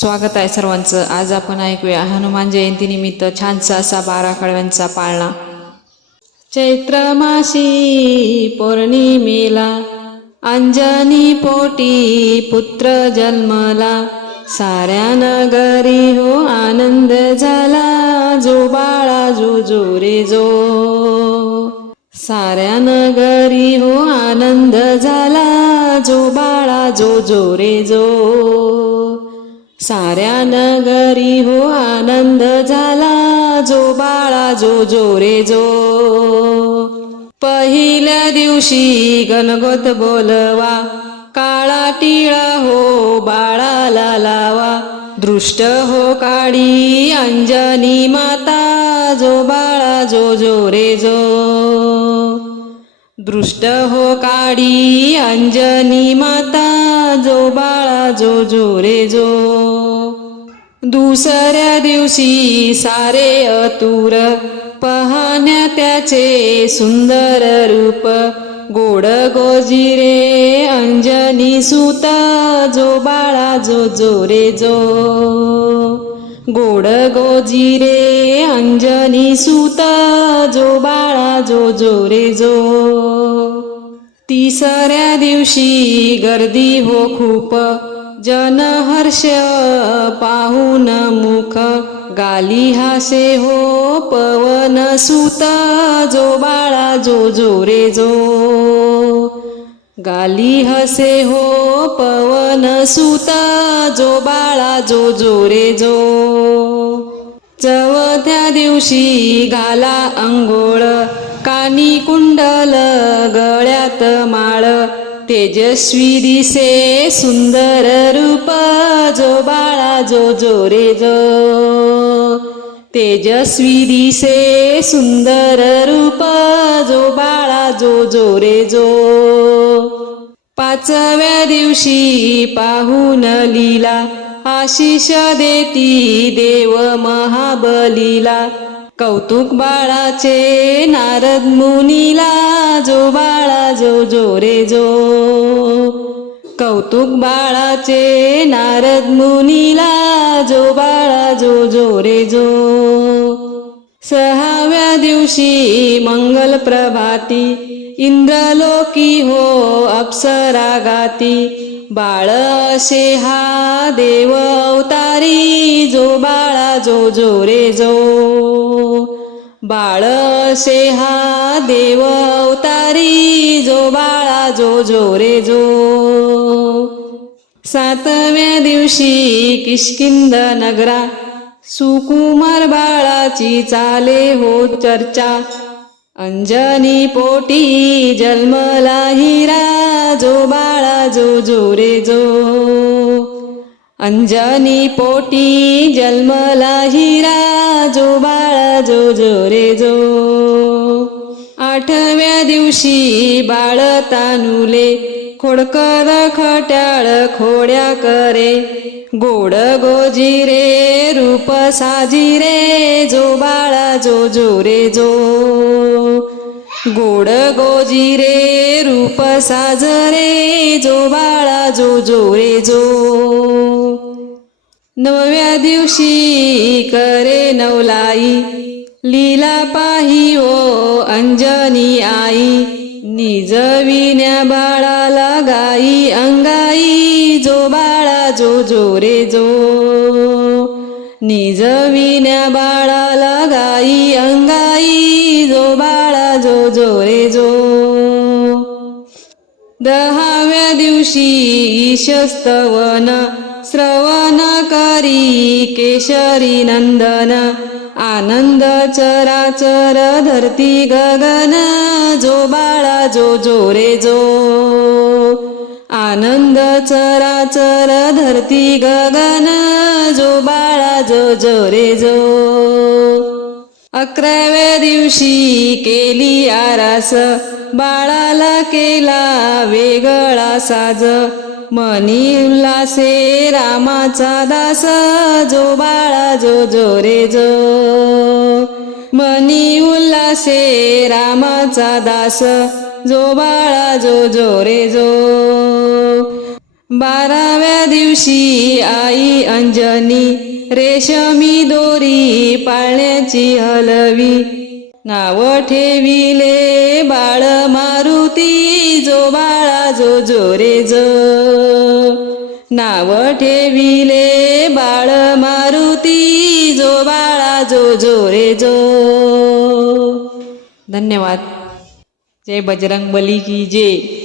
स्वागत आहे सर्वांचं. आज आपण ऐकूया हनुमान जयंतीनिमित्त छानसा असा बारा कडव्यांचा पाळणा. चैत्र मासी पौर्णिमेला अंजनी पोटी पुत्र जन्मला साऱ्या नगरी हो आनंद झाला जो बाळा जो जो रे जो. साऱ्या नगरी हो आनंद झाला जो बाळा जो जो रे जो. साऱ्या नगरी हो आनंद झाला जो बाळा जो जो रे जो. पहिल्या दिवशी गणगोत बोलवा काळा टिळा हो बाळाला लावा. दृष्ट हो काळी अंजनी माता जो बाळा जो जो रे जो. दृष्ट हो काळी अंजनी माता जो बाळा जो जो रे जो. दुसऱ्या दिवशी सारे अतुर पाहण्या त्याचे सुंदर रूप. गोड गोजिरे अंजनी सुत जो बाळा जो जो रे जो. गोड गोजिरे अंजनी सुत जो बाळा जो जो रे जो. तिसऱ्या दिवशी गर्दी हो खूप. जन हर्ष पाहून मुख गाली हासे हो पवन सुत जो बाळा जो जो रे जो. गाली हसे हो पवन सुत जो बाळा जो जो रे जो. चवथ्या दिवशी घाला अंघोळ कानी कुंडल गळ्यात माळ तेजस्वी दिसे सुंदर रूप जो बाळा जो जो रे जो. तेजस्वी दिसे सुंदर रूप जो बाळा जो जो रे जो. पाचव्या दिवशी पाहून लीला आशिष देती देव महाबलीला. कौतुक बाळाचे नारद मुनीला जो बाळा जो जो रे जो. कौतुक बाळाचे नारद मुनीला जो बाळा जो जो रे जो. सहाव्या दिवशी मंगल प्रभाती इंद्रलोकी हो अप्सरा गाती बाळ असे हा देव अवतारी जो बाळा जो जो रे जो. बाळ असे हा देव अवतारी जो बाळा जो जो रे जो. सातव्या दिवशी किशकिंद नगरा सुकुमार बाळाची चाले हो चर्चा. अंजनी पोटी जन्मला हिरा जो बाळा जो जो रे जो. अंजनी पोटी जन्मला हिरा जो बाळा जो जो रे जो. आठव्या दिवशी बाळ तानुले खोडकर खट्याळ खोड्या करे. गोड गोजिरे रूप साजिरे जो बाळा जो जो रे जो. गोड गोजिरे रूप साजरे जो बाळा जो जो रे जो. नवव्या दिवशी करे नवलाई लीला पाही ओ अंजनी आई. निजविण्या बाळाला गाई अंगाई जो बाळा जो जो रे जो. निजविण्या बाळाला गाई अंगाई जो जो रे जो. दहाव्या दिवशी ईशस्तवन श्रवण करी केशरी नंदन आनंद चराचर धरती गगन जो बाळा जो जो रे जो. आनंद चराचर धरती गगन जो बाळा जो जो रे जो. अकराव्या दिवशी केली आरास बाळाला केला वेगळा साज. मनी उल्लासे रामाचा दास जो बाळा जो जो रे जो. मनी उल्लासे रामाचा दास जो बाळा जो जो रे जो. बाराव्या दिवशी आई अंजनी रेशमी दोरी पाळण्याची हलवी. नाव ठेविले बाळ मारुती जो बाळा जो जो रे जो नाव ठेविले बाळ मारुती जो बाळा जो जो रे जो धन्यवाद. जय बजरंग बली की जय.